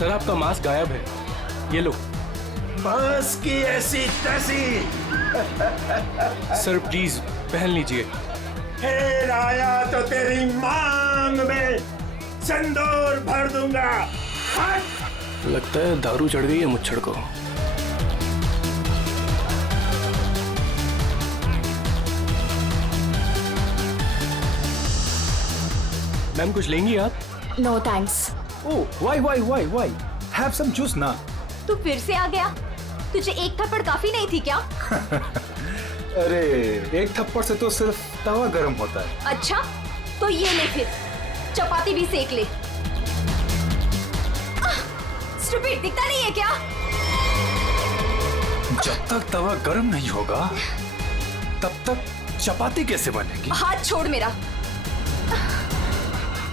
Sir आपका mask गायब है, ये लो। बस की ऐसी तैसी। सर प्लीज पहन लीजिए। फिर आया तो तेरी मांग में सिंदूर भर दूंगा। हट! लगता है दारू चढ़ गई है मुच्छड़ को। मैम कुछ लेंगी आप? No thanks. Oh why have some juice ना। तू फिर से आ गया? तुझे एक थप्पड़ काफी नहीं थी क्या? अरे एक थप्पड़ से तो सिर्फ तवा गर्म होता है। अच्छा तो ये ले फिर, चपाती भी सेक ले। स्टूपिड, दिखता नहीं है क्या? जब तक तवा गर्म नहीं होगा तब तक चपाती कैसे बनेगी? हाथ छोड़ मेरा,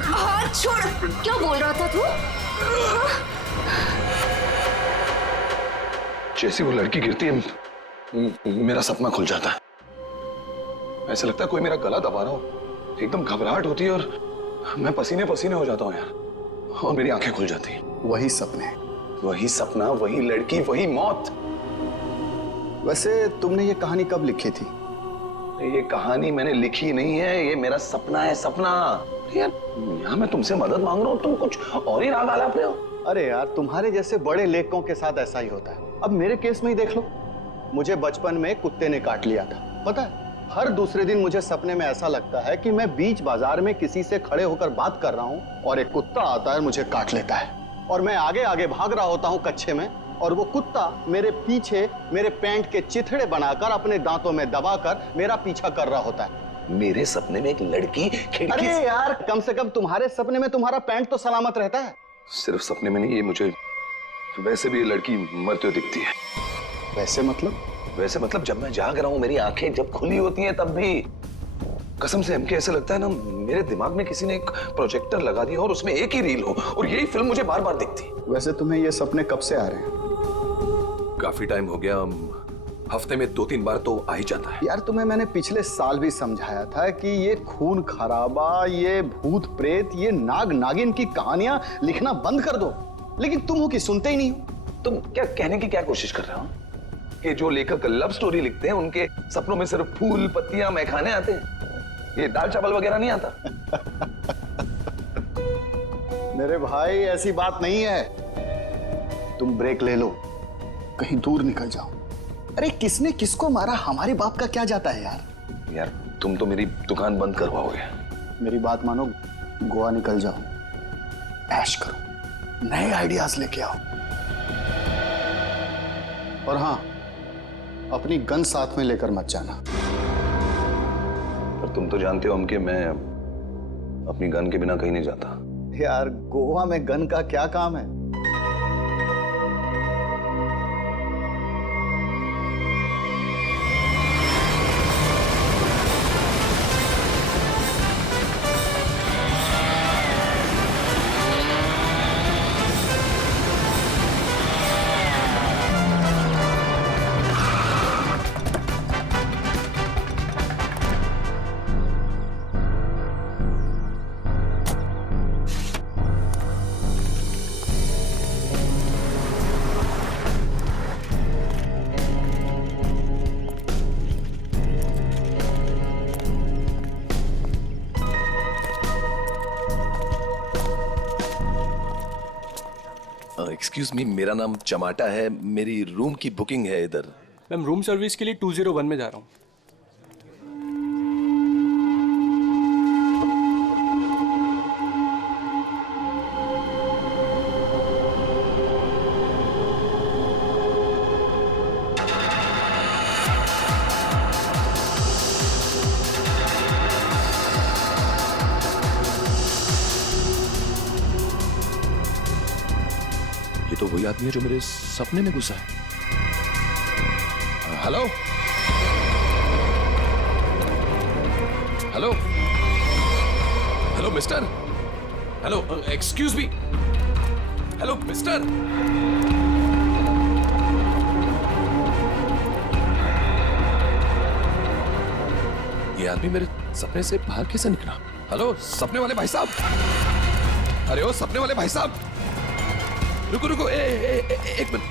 हाथ छोड़। क्या बोल रहा था तू? जैसे वो लड़की गिरती है मेरा सपना खुल जाता है। ऐसा लगता है कोई मेरा गला दबा रहा हो। एकदम घबराहट होती है और मैं पसीने पसीने हो जाता हूँ यार, और मेरी आंखें खुल जाती हैं। वही सपने, वही सपना, वही लड़की, वही मौत। वैसे तुमने ये कहानी कब लिखी थी? ये कहानी मैंने लिखी नहीं है, ये मेरा सपना है, सपना। यार यहाँ मैं तुमसे मदद मांग रहा हूँ, तुम कुछ और ही राग आलाप रहे हो। अरे यार तुम्हारे जैसे बड़े लेखकों के साथ ऐसा ही होता है। अब मेरे केस में ही देख लो, मुझे बचपन में कुत्ते ने काट लिया था। पता है, हर दूसरे दिन मुझे सपने में ऐसा लगता है कि मैं बीच बाजार में किसी से खड़े होकर बात कर रहा हूँ और एक कुत्ता आता है, मुझे काट लेता है और मैं आगे आगे भाग रहा होता हूँ कच्चे में, और वो कुत्ता मेरे पीछे मेरे पैंट के चिथड़े बनाकर अपने दांतों में दबाकर मेरा पीछा कर रहा होता है। मेरे सपने में एक लड़की खिड़की अरे यार कम से कम तुम्हारे सपने में तुम्हारा पैंट तो सलामत रहता है। सिर्फ सपने में नहीं, ये मुझे वैसे भी ये लड़की मरते हुए दिखती है। वैसे मतलब? वैसे मतलब जब मैं जाग रहा हूँ, मेरी आंखें जब खुली होती हैं तब भी। कसम से हमके ऐसे लगता है ना, मेरे दिमाग में किसी ने एक प्रोजेक्टर लगा दिया और उसमें एक ही रील हो और यही फिल्म मुझे बार बार दिखती। वैसे तुम्हें ये सपने कब से आ रहे हैं? काफी टाइम हो गया, हफ्ते में 2-3 बार तो आ ही जाता है। यार तुम्हें मैंने पिछले साल भी समझाया था कि ये खून खराबा, ये भूत प्रेत, ये नाग नागिन की कहानियां लिखना बंद कर दो, लेकिन तुम हो कि सुनते ही नहीं हो। तुम क्या कहने की क्या कोशिश कर रहे हो कि जो लेखक लव स्टोरी लिखते हैं उनके सपनों में सिर्फ फूल पत्तियां मैखाने आते हैं, ये दाल चावल वगैरह नहीं आता? मेरे भाई ऐसी बात नहीं है। तुम ब्रेक ले लो, कहीं दूर निकल जाओ। अरे किसने किसको मारा, हमारे बाप का क्या जाता है यार। यार तुम तो मेरी दुकान बंद करवाओगे। मेरी बात मानो, गोवा निकल जाओ, ऐश करो, नए आइडियाज लेके आओ। और हाँ, अपनी गन साथ में लेकर मत जाना। पर तुम तो जानते हो हम कि मैं अपनी गन के बिना कहीं नहीं जाता। यार गोवा में गन का क्या काम है? एक्सक्यूज मी, मेरा नाम चमाटा है, मेरी रूम की बुकिंग है इधर। मैम रूम सर्विस के लिए 201 में जा रहा हूँ। तो वही आदमी है जो मेरे सपने में घुसा है। Hello hello hello mister, hello excuse me, hello mister. ये आदमी मेरे सपने से बाहर कैसे निकला? हेलो सपने वाले भाई साहब, अरे ओ सपने वाले भाई साहब, रुको रुको, एक मिनट।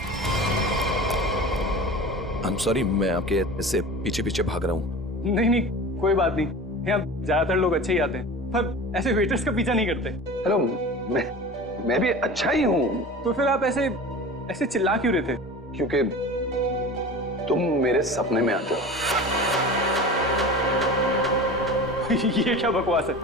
आई एम सॉरी, मैं आपके ऐसे पीछे पीछे भाग रहा हूँ। नहीं नहीं, कोई बात नहीं, यहाँ ज्यादातर लोग अच्छे ही आते हैं, पर ऐसे वेटर्स का पीछा नहीं करते। हेलो, मैं भी अच्छा ही हूँ। तो फिर आप ऐसे ऐसे चिल्ला क्यों रहे थे? क्योंकि तुम मेरे सपने में आते हो। ये क्या बकवास है?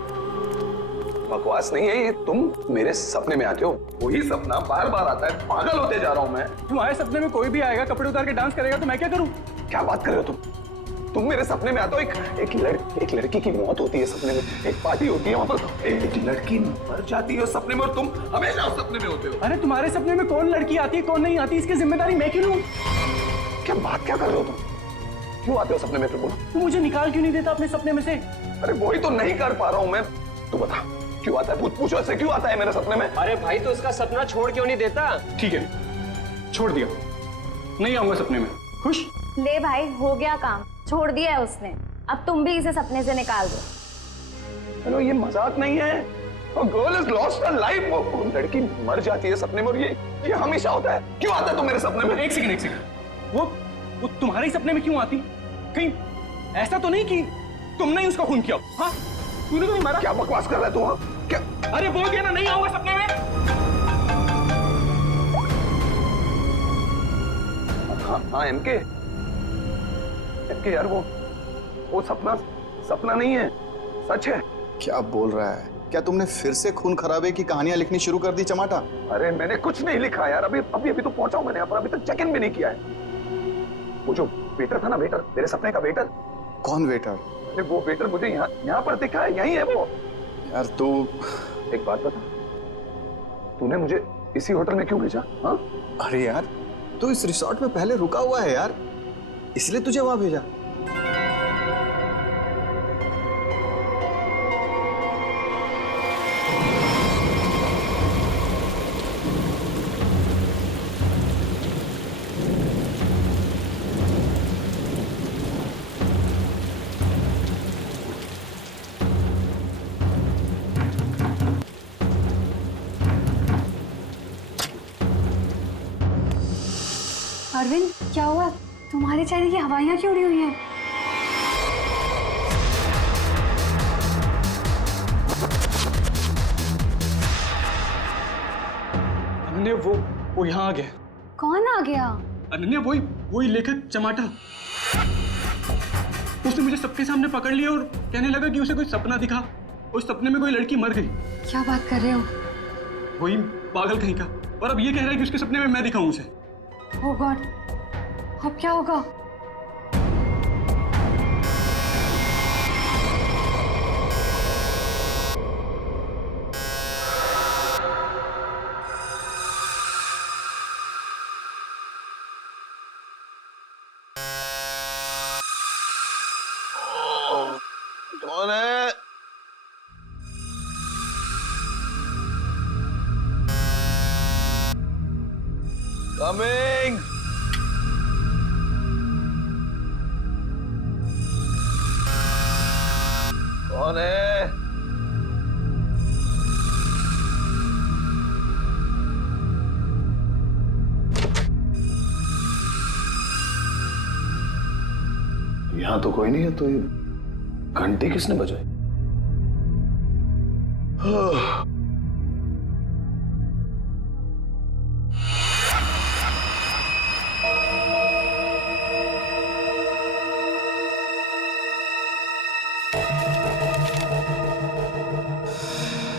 बकवास नहीं है ये, तुम मेरे सपने में आते हो। वही सपना बार बार आता है, पागल होते जा रहा हूँ मैं। तुम्हारे सपने में कोई भी आएगा, कपड़े उतार के डांस करेगा, तो मैं क्या करूँ? क्या बात कर रहे हो तुम मेरे सपने में आते हो। एक लड़की की मौत होती है सपने में, एक पार्टी होती है, वहां पर एक लड़की मर जाती है सपने में, और तुम हमेशा उस सपने में होते हो। अरे तुम्हारे सपने में कौन लड़की आती है, कौन नहीं आती, इसकी जिम्मेदारी मैं क्यों लूं? क्या बात क्या कर रहे हो तुम? क्यों आते हो सपने में? फिर बोलो। तू मुझे निकाल क्यों नहीं देता अपने सपने में से? अरे वही तो नहीं कर पा रहा हूँ मैं। तू बता क्यों आता है, पूछो इससे, क्यों आता है मेरे सपने में? अरे भाई, तो इसका सपना छोड़ क्यों नहीं देता? ठीक है, छोड़ दिया, नहीं आऊंगा सपने में। खुश? ले भाई, हो गया काम, छोड़ दिया है उसने। अब तुम भी इसे सपने से निकाल दो। हेलो, ये मजाक नहीं है। Girl is lost her life. वो लड़की मर जाती है सपने में, और ये हमेशा होता है। क्यों आता है तू मेरे सपने में? एक सेकंड, वो तुम्हारे सपने में क्यों आती? कहीं ऐसा तो नहीं कि तुमने ही उसका खून किया? हाँ, तूने तो नहीं मारा। क्या बकवास कर रहा है तू? हाँ क्या? अरे बोल दिया ना, नहीं आऊंगा सपने में। हाँ एमके यार, वो सपना नहीं है, सच है। क्या बोल रहा है? क्या तुमने फिर से खून खराबे की कहानियां लिखनी शुरू कर दी चमाटा? अरे मैंने कुछ नहीं लिखा यार, अभी तो पहुंचा हूं मैंने यहाँ पर, अभी तक चेक इन भी नहीं किया है। वो जो वेटर था ना, वेटर, मेरे सपने का वेटर। कौन वेटर? अरे वो वेटर मुझे यहाँ पर दिखा है, यही है वो। यार तू एक बात बता, तूने मुझे इसी होटल में क्यों भेजा? हाँ, अरे यार, तू इस रिसोर्ट में पहले रुका हुआ है यार, इसलिए तुझे वहां भेजा। अरविंद, क्या हुआ? तुम्हारे चेहरे की हवाइयां क्यों उड़ी हुई हैं? अनन्या, वो यहाँ आ गया। कौन आ गया? अनन्या, वही लेखक चमाटा। उसने मुझे सबके सामने पकड़ लिया और कहने लगा कि उसे कोई सपना दिखा, उस सपने में कोई लड़की मर गई। क्या बात कर रहे हो? वही पागल कहीं का। और अब ये कह रहा है कि उसके सपने में मैं दिखाऊं उसे। ओह गॉड, अब क्या होगा? कौन है? कमिंग। कौन है? यहां तो कोई नहीं है, तो ये घंटी किसने बजाई?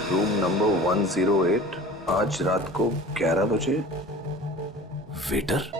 रूम नंबर 108, आज रात को 11 बजे। वेटर?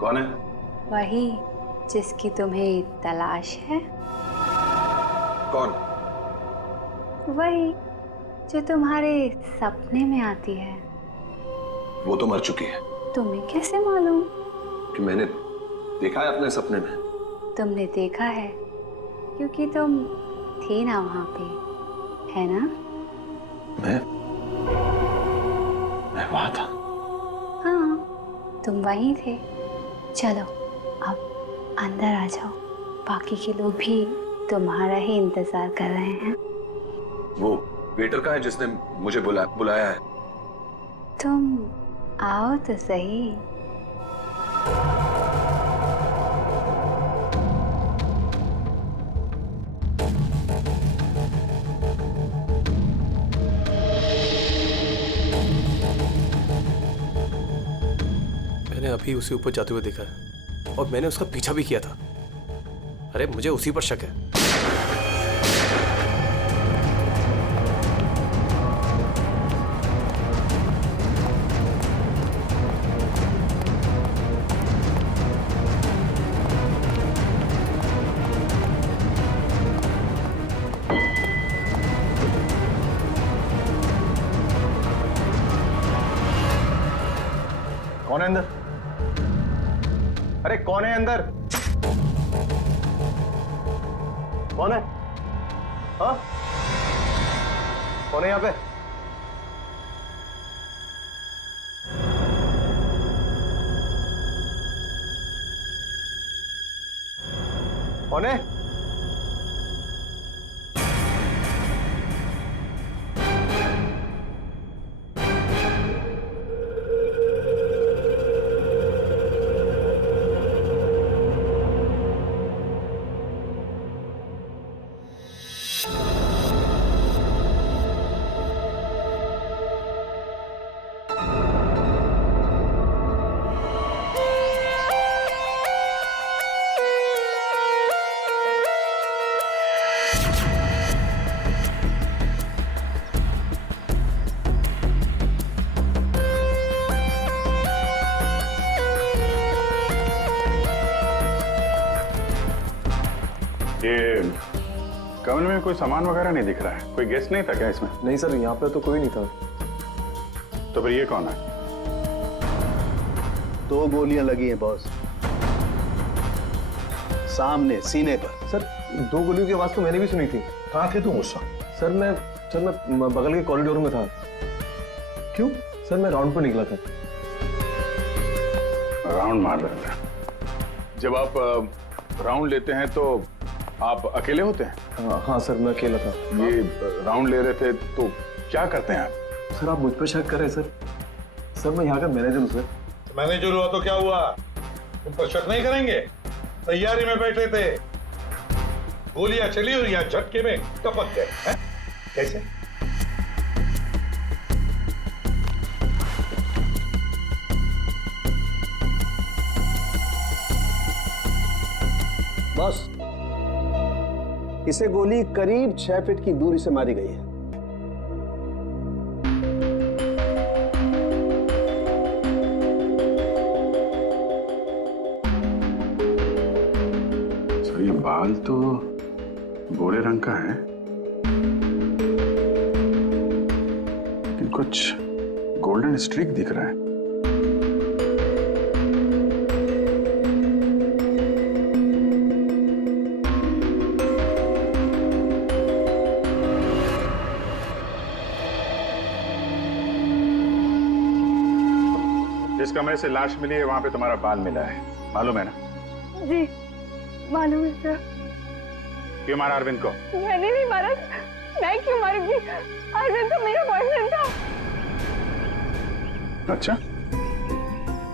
कौन है? वही जिसकी तुम्हें तलाश है? कौन? वही जो तुम्हारे सपने में आती है। वो तो मर चुकी है। तुम्हें कैसे मालूम? कि मैंने देखा है अपने सपने में। तुमने देखा है क्योंकि तुम थी ना वहां पे, है ना? मैं वहां था। हाँ, तुम वहीं थे। चलो अब अंदर आ जाओ, बाकी के लोग भी तुम्हारा ही इंतजार कर रहे हैं। वो वेटर का है जिसने मुझे बुलाया है। तुम आओ तो सही। मैंने अभी उसी ऊपर जाते हुए देखा है और मैंने उसका पीछा भी किया था। अरे मुझे उसी पर शक है। कौन है अंदर? अरे कौन है अंदर? कौन है? हाँ? कौन है यहाँ पे? कौन है? ये कमरे में कोई सामान वगैरह नहीं दिख रहा है। कोई गेस्ट नहीं था क्या इसमें? नहीं सर, यहाँ पे तो कोई नहीं था। तो फिर ये कौन है? 2 गोलियां लगी हैं बॉस, सामने सीने पर। सर 2 गोलियों की आवाज तो मैंने भी सुनी थी। कहाँ थे तुम उस वक्त? सर मैं बगल के कॉरिडोर में था। क्यों? सर मैं राउंड पर निकला था। राउंड मार रहे थे। जब आप राउंड लेते हैं तो आप अकेले होते हैं? हाँ सर, मैं अकेला था। ये राउंड ले रहे थे तो क्या करते हैं आप? सर आप मुझ पर शक कर रहे हैं सर? सर मैं यहाँ का मैनेजर हूँ सर। मैनेजर हुआ तो क्या हुआ? तुम पर शक नहीं करेंगे? तैयारी में बैठे थे, गोलियां चली और यहाँ झटके में टपक गए हैं? कैसे? बस इसे गोली करीब 6 फीट की दूरी से मारी गई है। सर ये बाल तो गोरे रंग का है, लेकिन कुछ गोल्डन स्ट्रीक दिख रहा है। जिस कमरे से लाश मिली है वहां पे तुम्हारा बाल मिला है, मालूम है ना? जी मालूम है सर। क्यों मारा अरविंद को? मैंने नहीं मारा। मैं क्यों मारूंगी? अरविंद तो मेरा बॉयफ्रेंड था। अच्छा,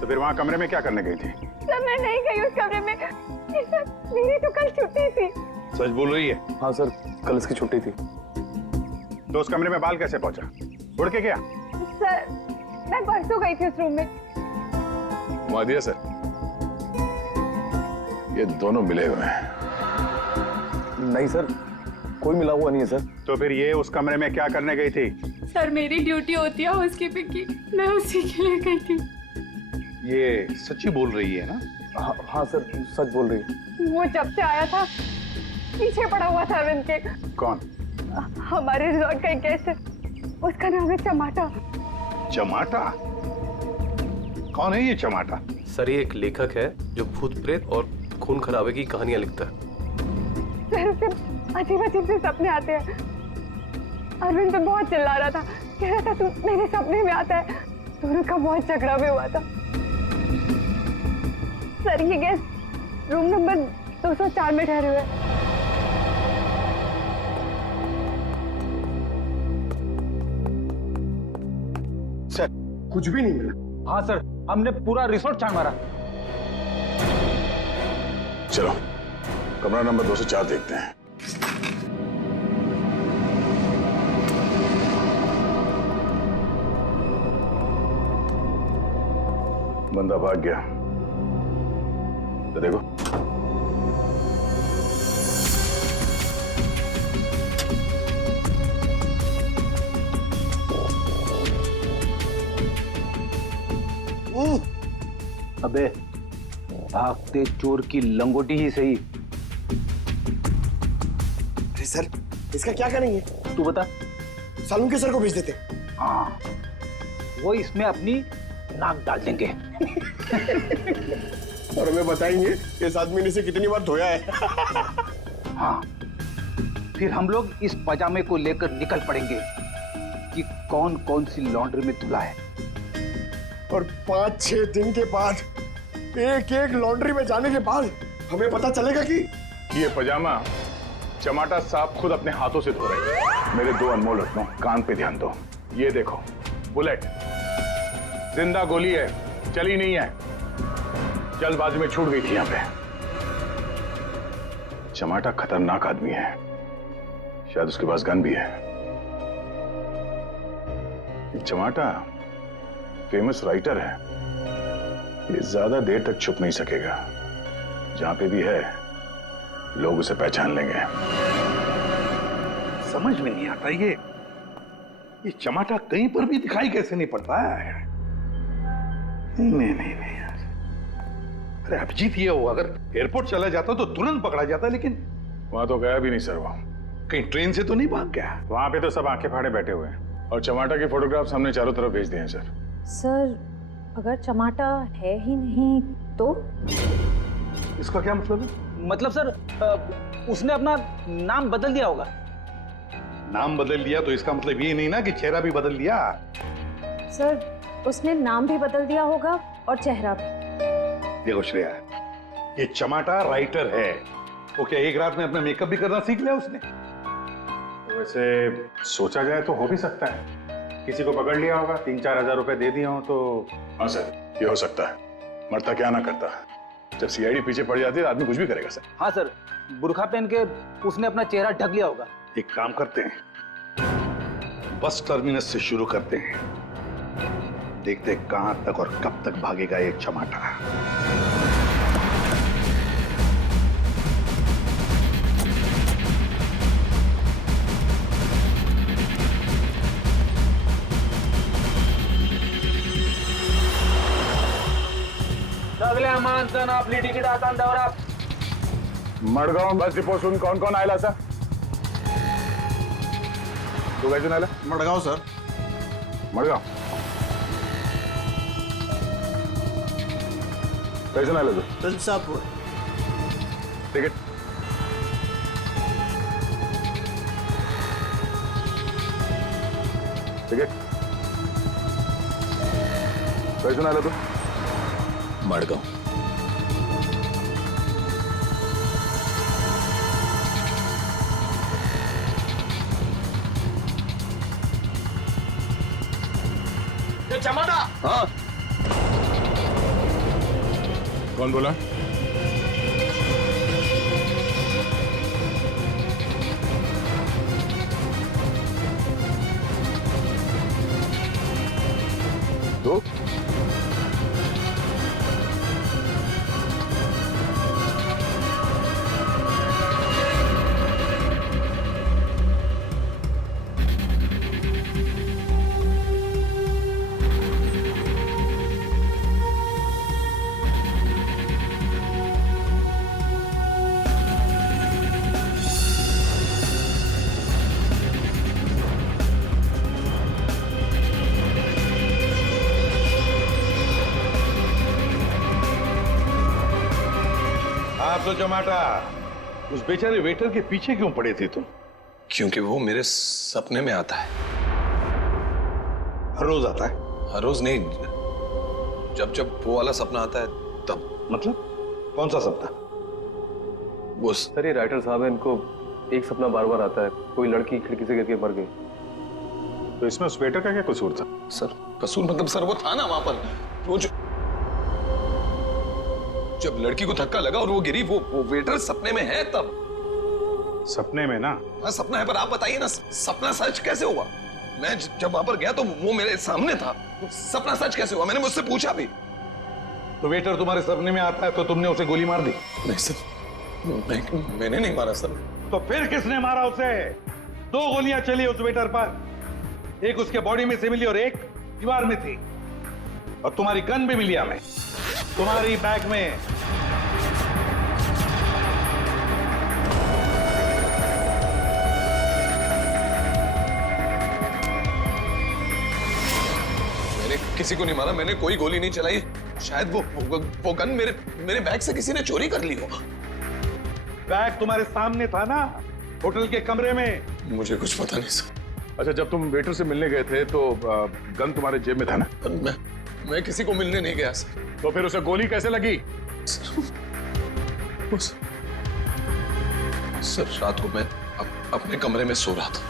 तो फिर वहां कमरे में क्या करने गई थी? सर मैं नहीं गई उस कमरे में। सर मेरी तो कल छुट्टी थी। सच बोल रही है? हाँ सर, कल इसकी छुट्टी थी। तो उस कमरे में बाल कैसे पहुंचा? उड़ के गया? सर मैं परसों गई थी उस रूम में। वादिया सर, ये दोनों मिले हुए हैं। नहीं सर, कोई मिला हुआ नहीं है सर। तो फिर ये उस कमरे में क्या करने गई थी? सर मेरी ड्यूटी होती है हाउसकीपिंग की, मैं उसी के लिए गई थी। ये सच्ची बोल रही है ना? हाँ सर, सच बोल रही है। वो जब से आया था पीछे पड़ा हुआ था अरविंद के। कौन? हमारे रिजॉर्ट का एक गेस्ट है, उसका नाम है चमाटा। चमाटा? कौन है ये चमाटा? सर ये एक लेखक है जो भूत प्रेत और खून खराबे की कहानियां लिखता है। सर उसे अजीब अजीब से सपने आते हैं। अरविंद पे बहुत चिल्ला रहा था, कह रहा था तू मेरे सपने में आता है। दोनों का बहुत झगड़ा भी हुआ था। सर ये गेस्ट रूम नंबर 204 में ठहरे हुए। सर कुछ भी नहीं मिला। हाँ सर, हमने पूरा रिसोर्ट छान मारा। चलो कमरा नंबर 204 देखते हैं। बंदा भाग गया तो देखो। अबे भागते चोर की लंगोटी ही सही। अरे सर, इसका क्या करेंगे? तू बता। सालू के सर को भेज देते। हाँ, वो इसमें अपनी नाक डाल देंगे। और हमें बताएंगे इस आदमी ने इसे कितनी बार धोया है। हाँ, फिर हम लोग इस पजामे को लेकर निकल पड़ेंगे कि कौन कौन सी लॉन्ड्री में धुला है। और 5-6 दिन के बाद, एक एक लॉन्ड्री में जाने के बाद हमें पता चलेगा कि ये पजामा चमाटा साहब खुद अपने हाथों से धो रहे हैं। मेरे 2 अनमोल रत्नों, कान पे ध्यान दो। ये देखो बुलेट, जिंदा गोली है, चली नहीं है, जल्दबाजी में छूट गई थी यहां पे। चमाटा खतरनाक आदमी है, शायद उसके पास गन भी है। चमाटा फेमस राइटर है, ये ज्यादा देर तक छुप नहीं सकेगा। जहां पे भी है लोग उसे पहचान लेंगे। समझ में नहीं आता ये चमाटा कहीं पर भी दिखाई कैसे नहीं पड़ता है। नहीं यार, अरे अभिजीत ये हो, अगर एयरपोर्ट चला जाता तो तुरंत पकड़ा जाता, लेकिन वहां तो गया भी नहीं सर। वो कहीं ट्रेन से तो नहीं भाग गया? वहां पे तो सब आंखें फाड़े बैठे हुए हैं और चमाटा के फोटोग्राफ्स हमने चारों तरफ भेज दिए हैं सर। सर अगर चमाटा है ही नहीं तो? इसका क्या मतलब है? मतलब सर उसने अपना नाम बदल दिया होगा। नाम बदल दिया तो इसका मतलब ये नहीं ना कि चेहरा भी बदल दिया। सर उसने नाम भी बदल दिया होगा और चेहरा भी। देखो श्रेया, ये चमाटा राइटर है, वो क्या एक रात में अपना मेकअप भी करना सीख लिया उसने? वैसे सोचा जाए तो हो भी सकता है, किसी को पकड़ लिया होगा, 3-4 हजार रुपए दे दिए हो तो। हाँ सर, ये हो सकता है। मरता क्या ना करता, जब सीआईडी पीछे पड़ जाती है आदमी कुछ भी करेगा सर। हाँ सर, बुर्खा पहन के उसने अपना चेहरा ढक लिया होगा। एक काम करते हैं, बस टर्मिनस से शुरू करते हैं, देखते हैं कहां तक और कब तक भागेगा ये चमाटा। सगळ्या माणसानं आपली तिकीट आता दौरा मडगाव बस डिपोसून कौन कौन आयला सर? तू काय आला? मडगाव सर। मडगाव कैसे आला तू? तुलसापूर। तिकीट तिकीट कैसे आला तू? मडगाव। चमाटा। हाँ, कौन बोला? तो तो टमाटा, उस बेचारे वेटर के पीछे क्यों पड़े थे तुम? क्योंकि वो मेरे सपने में आता है। हर रोज आता है? हर रोज नहीं, जब जब वो वाला सपना आता है तब। मतलब कौन सा सपना? वो सर ये राइटर साहब है, इनको एक सपना बार बार आता है, कोई लड़की खिड़की से गिर के मर गई। तो इसमें उस वेटर का क्या कसूर था? सर कसूर मतलब सर वो था ना वहां पर, वो जब लड़की को धक्का लगा और वो गिरी, वो वेटर सपने में है तब। सपने में ना? हाँ सपना है, पर आप बताइए ना सपना सच कैसे हुआ? मैं जब वहां पर गया तो वो मेरे सामने था, सपना सच कैसे हुआ? मैंने मुझसे पूछा भी। तो वेटर तुम्हारे सपने में आता है तो तुमने उसे गोली मार दी? नहीं सर, मैंने नहीं मारा सर। तो फिर किसने मारा उसे? 2 गोलियां चली उस वेटर पर, एक उसके बॉडी में से मिली और एक दीवार में थी। और तुम्हारी गन भी मिली हमें, तुम्हारी बैग में। मैंने किसी को नहीं मारा, मैंने कोई गोली नहीं चलाई। शायद वो गन मेरे बैग से किसी ने चोरी कर ली हो। बैग तुम्हारे सामने था ना, होटल के कमरे में। मुझे कुछ पता नहीं सर। अच्छा, जब तुम वेटर से मिलने गए थे तो गन तुम्हारे जेब में था ना? मैं किसी को मिलने नहीं गया सर। तो फिर उसे गोली कैसे लगी? सर रात को मैं अपने कमरे में सो रहा था।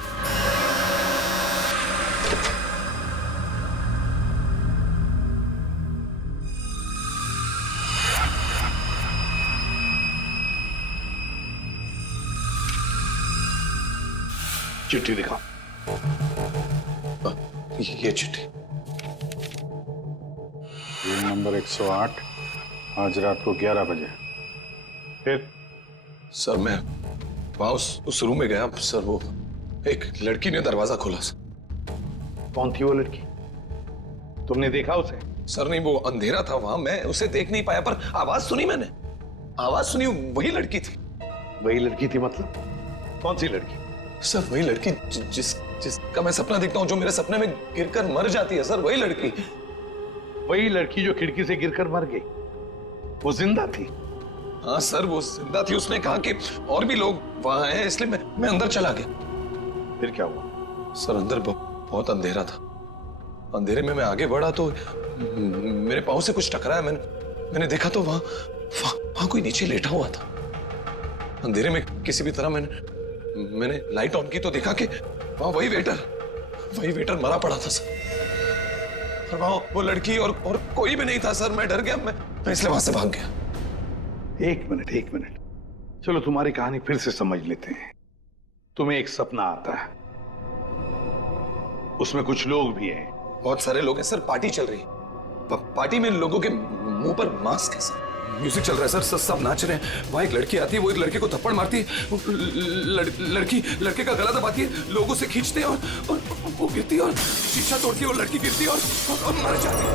चिट्ठी दिखाओ। ये चिट्ठी। रूम नंबर 108, आज रात को 11 बजे। फिर? सर मैं वहां उस रूम में गया सर, वो एक लड़की ने दरवाजा खोला सर। कौन थी वो लड़की? तुमने देखा उसे? सर नहीं, वो अंधेरा था वहां, मैं उसे देख नहीं पाया, पर आवाज सुनी मैंने। आवाज सुनी, वही लड़की थी। वही लड़की थी मतलब? कौन सी लड़की? सर वही लड़की जिसका मैं सपना देखता हूँ, जो मेरे सपने में गिरकर मर जाती है सर, वही लड़की। वही लड़की जो खिड़की से गिरकर मर गई, वो जिंदा थी? हाँ सर वो जिंदा थी। उसने कहा कि और भी लोग वहां हैं, इसलिए मैं अंदर चला गया। फिर क्या हुआ? सर अंदर बहुत अंधेरा था। अंधेरे में मैं आगे बढ़ा तो मेरे पाँव से कुछ टकराया। मैंने देखा तो वहां कोई नीचे लेटा हुआ था। अंधेरे में किसी भी तरह मैंने लाइट ऑन की तो देखा कि वहां वही वेटर मरा पड़ा था सर। और वहां वो लड़की और कोई भी नहीं था सर। मैं डर गया, मैं इसलिए वहां से भाग गया। एक मिनट, चलो तुम्हारी कहानी फिर से समझ लेते हैं। तुम्हें एक सपना आता है, उसमें कुछ लोग भी हैं। बहुत सारे लोग हैं सर, पार्टी चल रही है। पार्टी में लोगों के मुंह पर मास्क है सर। म्यूजिक चल रहा है सर, सब नाच रहे हैं। वहां एक लड़की आती है, वो एक लड़के को थप्पड़ मारती है। लड़की लड़के का गला दबाती है, लोगों से खींचते हैं और वो गिरती है और शीशा तोड़ती है और लड़की गिरती है और मर जाती है।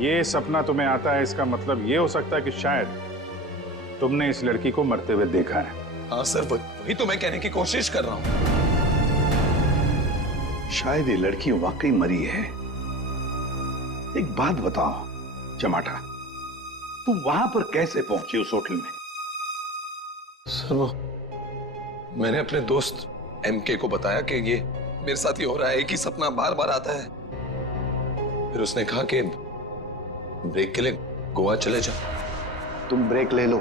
ये सपना तुम्हें आता है, इसका मतलब ये हो सकता है कि शायद तुमने इस लड़की को मरते हुए देखा है। हाँ सर, वही तो मैं कहने की कोशिश कर रहा हूँ। शायद ये लड़की वाकई मरी है। एक बात बताओ चमाटा, तुम वहां पर कैसे पहुंचे उस होटल में? सर वो मैंने अपने दोस्त एमके को बताया कि ये मेरे साथ ही हो रहा है, एक ही सपना बार बार आता है। फिर उसने कहा कि ब्रेक के लिए गोवा चले जाओ। तुम ब्रेक ले लो,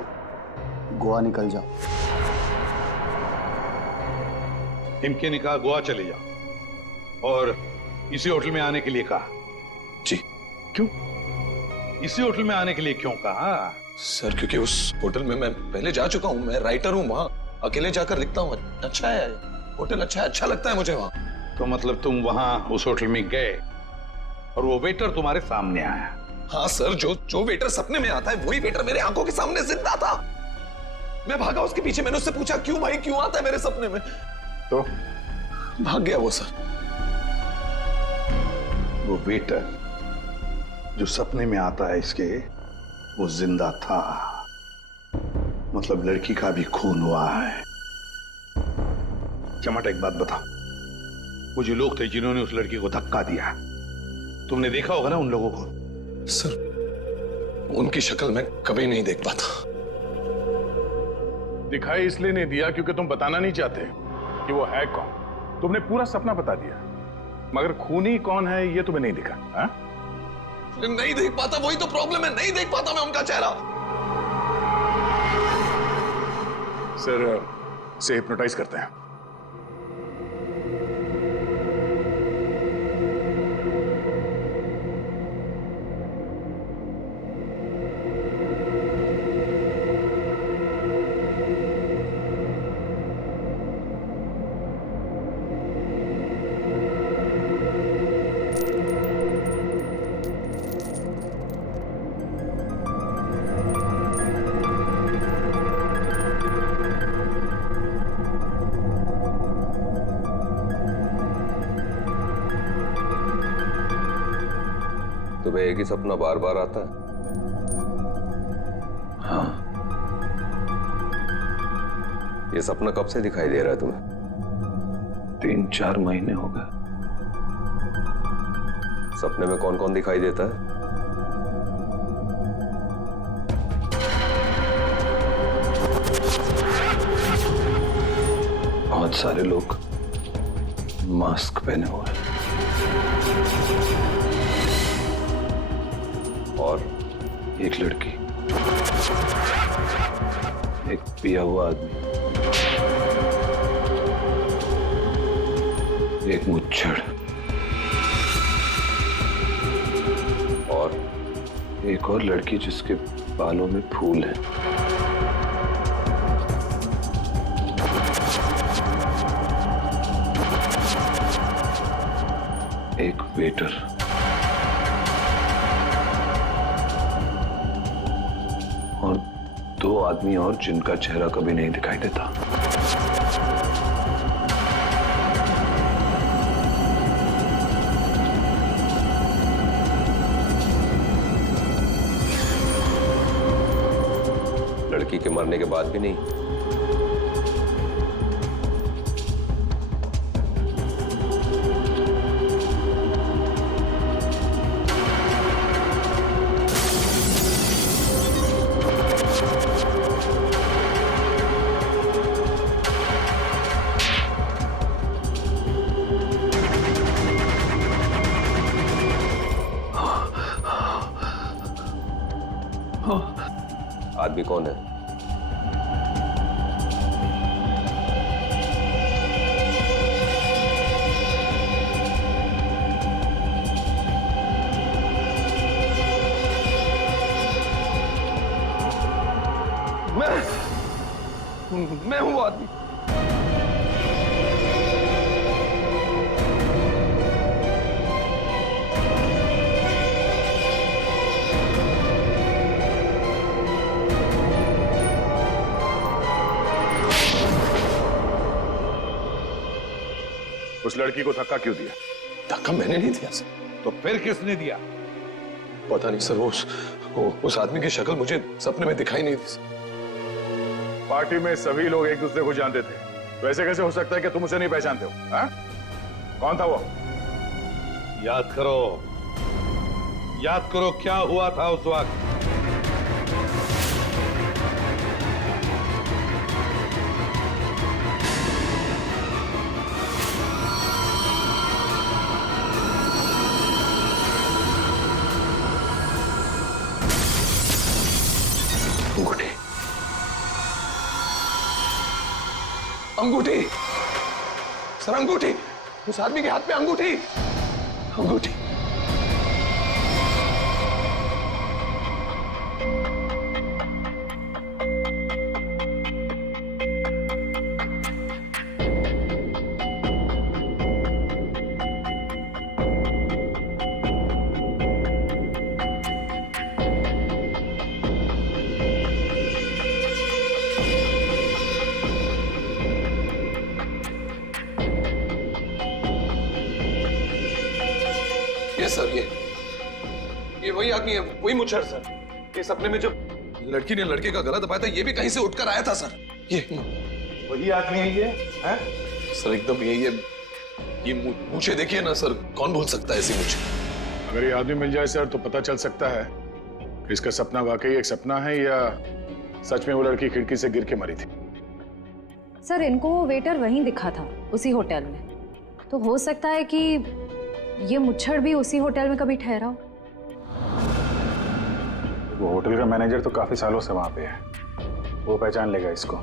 गोवा निकल जाओ। एमके ने कहा गोवा चले जाओ और इसी होटल में आने के लिए कहा? जी। क्यों इसी होटल में आने के लिए क्यों कहा? सर क्योंकि उस होटल में मैं पहले जा चुका हूँ। मैं राइटर हूँ, वहां अकेले जाकर लिखता हूँ। अच्छा है होटल, अच्छा लगता है मुझे वहां। तो मतलब तुम वहां उस होटल में गए और वो वेटर तुम्हारे सामने आया? हाँ सर, जो वेटर सपने में आता है वही वेटर मेरे आंखों के सामने जिंदा था। मैं भागा उसके पीछे, मैंने उससे पूछा क्यों भाई, क्यों आता है मेरे सपने में? तो भाग गया वो सर। वो वेटर जो सपने में आता है इसके, वो जिंदा था। मतलब लड़की का भी खून हुआ है। चमाटा एक बात बताओ, वो जो लोग थे जिन्होंने उस लड़की को धक्का दिया, तुमने देखा होगा ना उन लोगों को? सर उनकी शक्ल मैं कभी नहीं देख पाता। दिखाई इसलिए नहीं दिया क्योंकि तुम बताना नहीं चाहते कि वो है कौन। तुमने पूरा सपना बता दिया, मगर खूनी कौन है ये तुम्हें नहीं दिखा। हा? नहीं देख पाता, वही तो प्रॉब्लम है, नहीं देख पाता मैं उनका चेहरा। सर से हिप्नोटाइज करते हैं। तुम्हें एक ही सपना बार बार आता है? हाँ। ये सपना कब से दिखाई दे रहा है तुम्हें? 3-4 महीने हो गए। सपने में कौन कौन दिखाई देता है? बहुत सारे लोग मास्क पहने हुए हैं। और एक लड़की, एक पिया हुआ आदमी, एक मुच्छड़ और एक और लड़की जिसके बालों में फूल है। एक वेटर, और 2 आदमी और जिनका चेहरा कभी नहीं दिखाई देता। लड़की के मरने के बाद भी नहीं? आदमी कौन है? मैं हूं आदमी। उस लड़की को धक्का क्यों दिया? धक्का मैंने नहीं दिया सर। तो फिर किसने दिया? पता नहीं सर, उस आदमी की शक्ल मुझे सपने में दिखाई नहीं दी सर। पार्टी में सभी लोग एक दूसरे को जानते थे, वैसे कैसे हो सकता है कि तुम उसे नहीं पहचानते हो? हा? कौन था वो? याद करो क्या हुआ था उस वक्त। अंगूठी, अंगूठी सर, अंगूठी। उस आदमी के हाथ में अंगूठी, अंगूठी। सर ये वही आदमी है, वही मुच्छड़ सर। ये सपने में जब लड़की ने लड़के का गला दबाया था, ये भी कहीं से उठकर आया था सर। ये वही आदमी है ये? है? सर एकदम ये मूछे देखिए ना सर, कौन भूल सकता है ऐसी मूछे? अगर ये आदमी मिल जाए सर तो पता चल सकता है इसका सपना वाकई एक सपना है या सच में वो लड़की खिड़की से गिर के मरी थी? सर इनको वो वेटर वहीं दिखा था, उसी होटल में। तो हो सकता है कि ये मुच्छड़ भी उसी होटल में कभी ठहरा हो। वो होटल का मैनेजर तो काफी सालों से वहां पे है, वो पहचान लेगा इसको।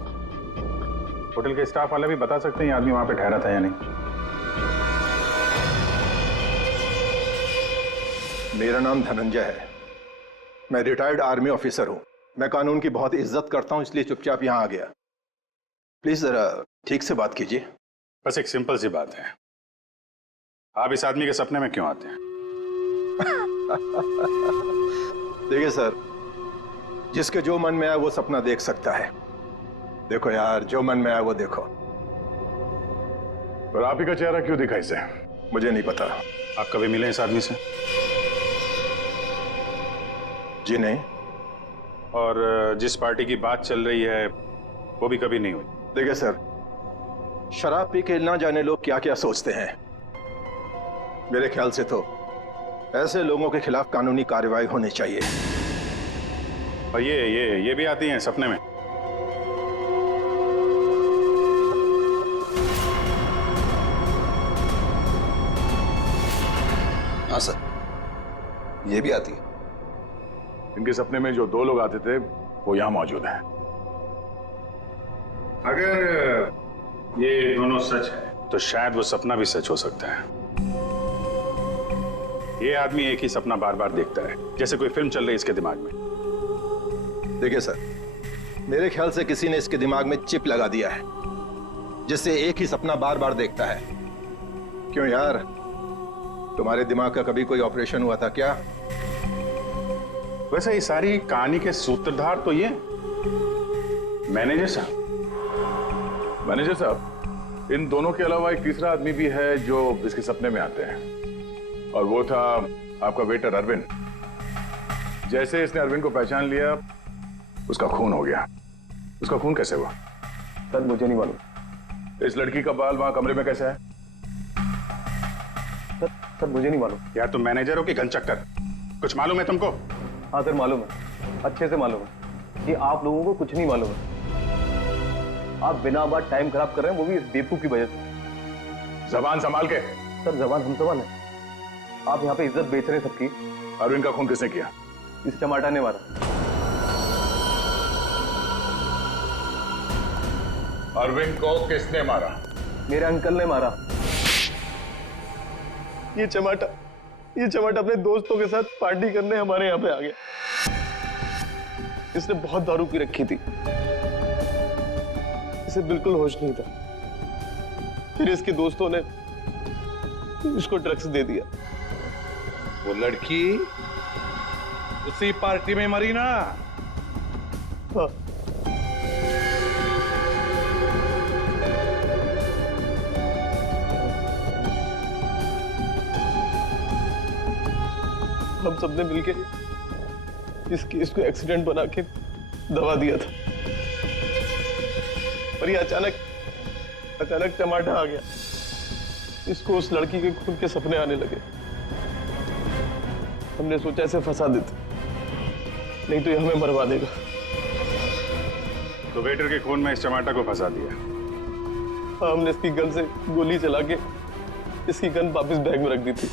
होटल के स्टाफ वाले भी बता सकते हैं ये आदमी वहां पे ठहरा था या नहीं। मेरा नाम धनंजय है, मैं रिटायर्ड आर्मी ऑफिसर हूं। मैं कानून की बहुत इज्जत करता हूं, इसलिए चुपचाप यहां आ गया। प्लीज जरा ठीक से बात कीजिए। बस एक सिंपल सी बात है, आप इस आदमी के सपने में क्यों आते हैं? देखिए सर, जिसके जो मन में आए वो सपना देख सकता है। देखो यार, जो मन में आए वो देखो। और आप ही का चेहरा क्यों दिखा इसे? मुझे नहीं पता। आप कभी मिले इस आदमी से? जी नहीं। और जिस पार्टी की बात चल रही है वो भी कभी नहीं हुई? देखिए सर, शराब पी के ना जाने लोग क्या क्या सोचते हैं। मेरे ख्याल से तो ऐसे लोगों के खिलाफ कानूनी कार्रवाई होनी चाहिए। और ये भी आती हैं सपने में? हाँ सर, ये भी आती है। इनके सपने में जो 2 लोग आते थे वो यहां मौजूद हैं। अगर ये दोनों सच है तो शायद वो सपना भी सच हो सकता है। ये आदमी एक ही सपना बार बार देखता है, जैसे कोई फिल्म चल रही है इसके दिमाग में। देखिए सर, मेरे ख्याल से किसी ने इसके दिमाग में चिप लगा दिया है, जिससे एक ही सपना बार बार देखता है। क्यों यार, तुम्हारे दिमाग का कभी कोई ऑपरेशन हुआ था क्या? वैसे ये सारी कहानी के सूत्रधार तो ये मैनेजर साहब। मैनेजर साहब, इन दोनों के अलावा एक तीसरा आदमी भी है जो इसके सपने में आते हैं, और वो था आपका वेटर अरविंद। जैसे इसने अरविंद को पहचान लिया, उसका खून हो गया। उसका खून कैसे हुआ? सर मुझे नहीं मालूम। इस लड़की का बाल वहां कमरे में कैसे है? सर मुझे नहीं मालूम। यार तुम मैनेजर हो कि घनचक्कर, कुछ मालूम है तुमको? हाँ सर मालूम है, अच्छे से मालूम है कि आप लोगों को कुछ नहीं मालूम है। आप बिना बात टाइम खराब कर रहे हैं, वो भी इस बेवकूफ की वजह से। जबान संभाल के। सर जबान हम सवाल है, आप यहाँ पे इज्जत बेच रहे हैं सबकी। अरविंद का खून किसने किया? इस चमाटा ने मारा। अरविंद को किसने मारा? मेरे अंकल ने मारा। ये चमाटा अपने दोस्तों के साथ पार्टी करने हमारे यहाँ पे आ गया। इसने बहुत दारू पी रखी थी, इसे बिल्कुल होश नहीं था। फिर इसके दोस्तों ने इसको ड्रग्स दे दिया। वो लड़की उसी पार्टी में मरी ना? हाँ। हम सबने मिलके इस केस को एक्सीडेंट बना के दबा दिया था, और ये अचानक टमाटर आ गया। इसको उस लड़की के खून के सपने आने लगे। हमने सोचा इसे फंसा देते, नहीं तो ये हमें मरवा देगा। तो वेटर के खून में इस टमाटर को फंसा दिया? हाँ, हमने इसकी गन से गोली चला के इसकी गन वापस बैग में रख दी थी।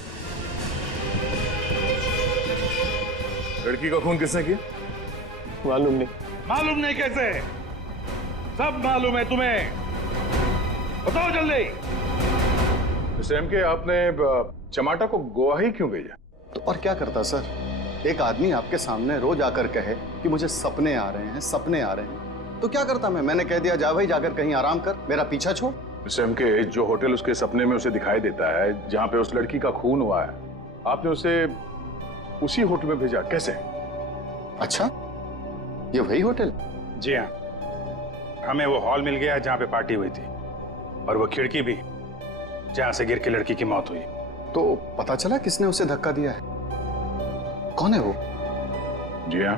लड़की का खून किसने किया? मालूम नहीं। मालूम नहीं कैसे? सब मालूम है तुम्हें, बताओ जल्दी। सैम के आपने चमाटा को गोवा ही क्यों भेजा? तो और क्या करता सर, एक आदमी आपके सामने रोज आकर कहे कि मुझे सपने आ रहे हैं, तो क्या करता मैंने कह दिया जा भाई जाकर कहीं आराम कर, मेरा पीछा छोड़। सैम के जो होटल उसके सपने में उसे दिखाई देता है, जहां पे उस लड़की का खून हुआ है, आपने उसे उसी होटल में भेजा कैसे? अच्छा, ये वही होटल? जी हाँ, हमें वो हॉल मिल गया जहां पे पार्टी हुई थी, और वो खिड़की भी जहां से गिर के लड़की की मौत हुई। तो पता चला किसने उसे धक्का दिया है? कौन है वो? जी हाँ,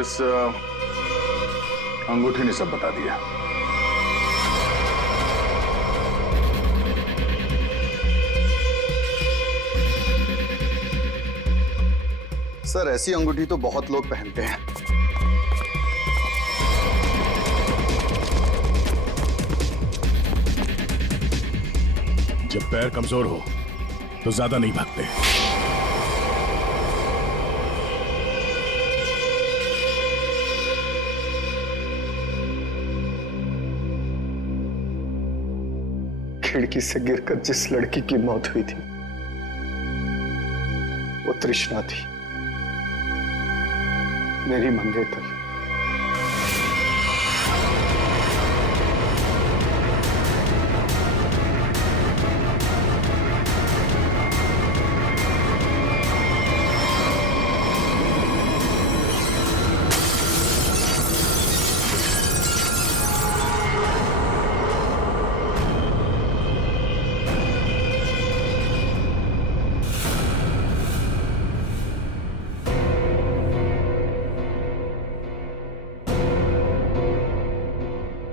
इस अंगूठी ने सब बता दिया। सर ऐसी अंगूठी तो बहुत लोग पहनते हैं। जब पैर कमजोर हो तो ज्यादा नहीं भागते। खिड़की से गिरकर जिस लड़की की मौत हुई थी वो तृष्णा थी, मेरी मंगेतर।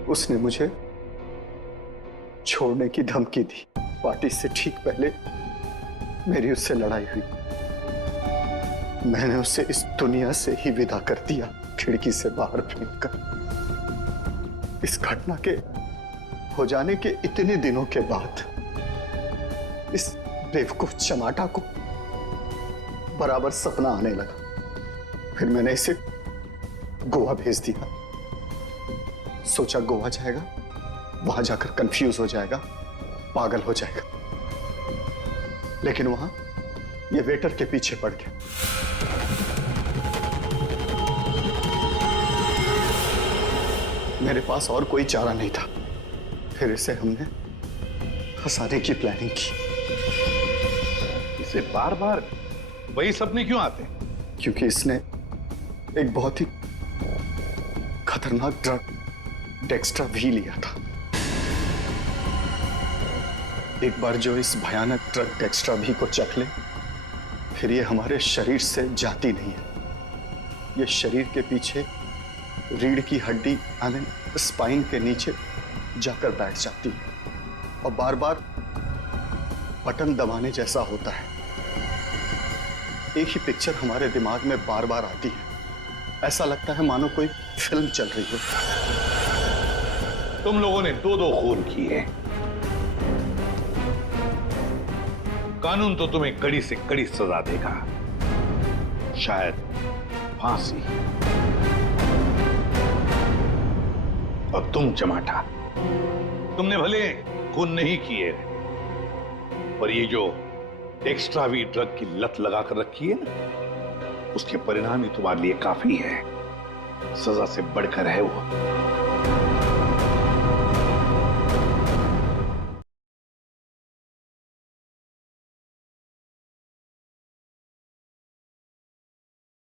उसने मुझे छोड़ने की धमकी दी। पार्टी से ठीक पहले मेरी उससे लड़ाई हुई। मैंने उसे इस दुनिया से ही विदा कर दिया, खिड़की से बाहर फेंककर। इस घटना के हो जाने के इतने दिनों के बाद इस बेवकूफ चमाटा को बराबर सपना आने लगा। फिर मैंने इसे गोवा भेज दिया। सोचा गोवा जाएगा, वहां जाकर कंफ्यूज हो जाएगा, पागल हो जाएगा। लेकिन वहां ये वेटर के पीछे पड़ गया। मेरे पास और कोई चारा नहीं था। फिर इसे हमने फंसाने की प्लानिंग की। इसे बार बार वही सपने क्यों आते? क्योंकि इसने एक बहुत ही खतरनाक ड्रग डेक्स्ट्रा भी लिया था। एक बार जो इस भयानक ड्रग डेक्स्ट्रा भी को चख ले, फिर ये हमारे शरीर से जाती नहीं है। ये शरीर के पीछे रीढ़ की हड्डी यानी स्पाइन के नीचे जाकर बैठ जाती है और बार बार बटन दबाने जैसा होता है। एक ही पिक्चर हमारे दिमाग में बार बार आती है। ऐसा लगता है मानो कोई फिल्म चल रही हो। तुम लोगों ने दो खून किए। कानून तो तुम्हें कड़ी से कड़ी सजा देगा, शायद फांसी। और तुम चमाटा, तुमने भले खून नहीं किए, पर ये जो एक्स्ट्रा वी ड्रग की लत लगाकर रखी है ना, उसके परिणाम ही तुम्हारे लिए काफी है। सजा से बढ़कर है वो।